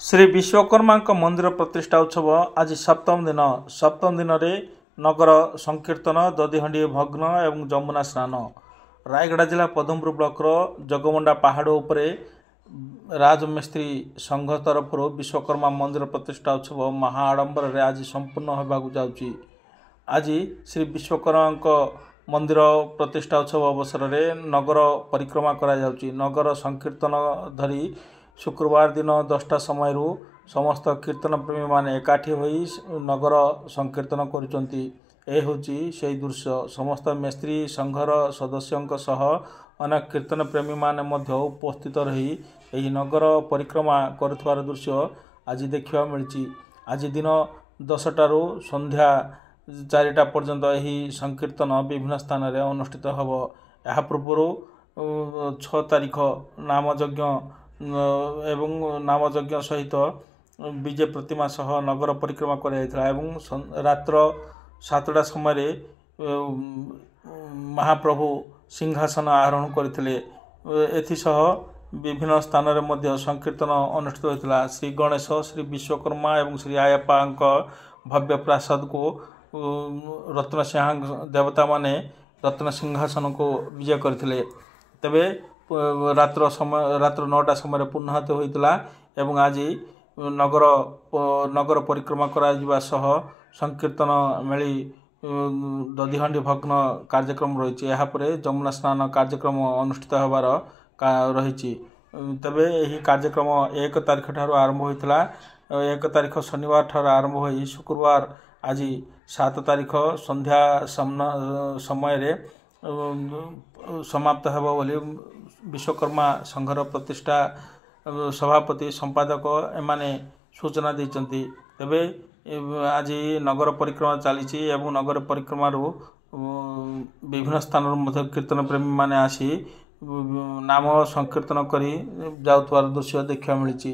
श्री विश्वकर्मा मंदिर प्रतिष्ठा उत्सव आज सप्तम दिन नगर संकीर्तन दधिहंडी भग्न एवं जमुना स्नान रायगड़ा जिला पदमपुर ब्लॉक जगमुंडा पहाड़ उपरे राजमिस्त्री संघ तरफ विश्वकर्मा मंदिर प्रतिष्ठा उत्सव महाआडंबर रे आज संपूर्ण होगाकू जाउची। आज श्री विश्वकर्मा मंदिर प्रतिष्ठा उत्सव अवसर में नगर परिक्रमा करा जाउची। नगर संकीर्तन धरी शुक्रवार दिन 10टा समय समस्त कीर्तन प्रेमी माने एकाठी होई नगर संकीर्तन करुचंती। ए होची से दृश्य समस्त मेस्त्री संघर सदस्यों सह अनेक कीर्तन प्रेमी माने मध्य उपस्थित रही यही नगर परिक्रमा करुथवार दृश्य आज देखा मिली। आज दिन 10टारू संध्या 4टा पर्यंत यही संकीर्तन विभिन्न स्थान में अनुष्ठित होब। यह पूर्व 6 तारीख नामयज्ञ एवं नामयज्ञ सहित विजय प्रतिमा सह नगर परिक्रमा कर रात्र 7टा समय महाप्रभु सिंहासन आरोहण करते। एसह विभिन्न स्थान में संकीर्तन अनुष्ठित होता। श्री गणेश श्री विश्वकर्मा एवं श्री आयप्पा भव्य प्रासाद को रत्नसिंह देवता माने रत्न सिंहासन को विजय करते। तेबे रात्र 9टा समय पूर्णाहुति होता एवं आज नगर परिक्रमा करा सह संकीर्तन मेली दधिहंडी भग्न कार्यक्रम रही। यापर जमुना स्नान कार्यक्रम अनुष्ठित होबार रही। तेबे यही कार्यक्रम 1 तारीख ठार आरंभ होता। 1 तारीख शनिवार ठार आरंभ हो शुक्रवार आज 7 तारीख संध्या समय समाप्त होब बोली विश्वकर्मा संघर प्रतिष्ठा सभापति संपादक एमाने सूचना देइचंती। तेबे आज नगर परिक्रमा चली एवं नगर परिक्रमा विभिन्न स्थान कीर्तन प्रेमी माने आसी नाम संकीर्तन करी जाउतवार दृश्य देखा मिली।